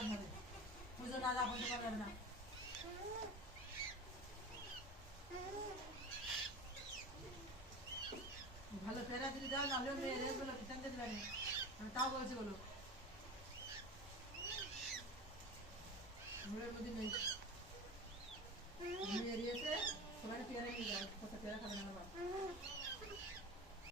কাজ হবে। পুজো না যা বলতে পারবে না। ভালো পেয়ারা যদি দাও না হলেও মেয়ে বলো কিষান দিতে পারে, আমি তাও বলছি বলো ঘরের মধ্যে নেই এরিয়েছে সবাই পেয়ারা নিয়ে যাও, কত পেয়ারা খাবে না বাবা।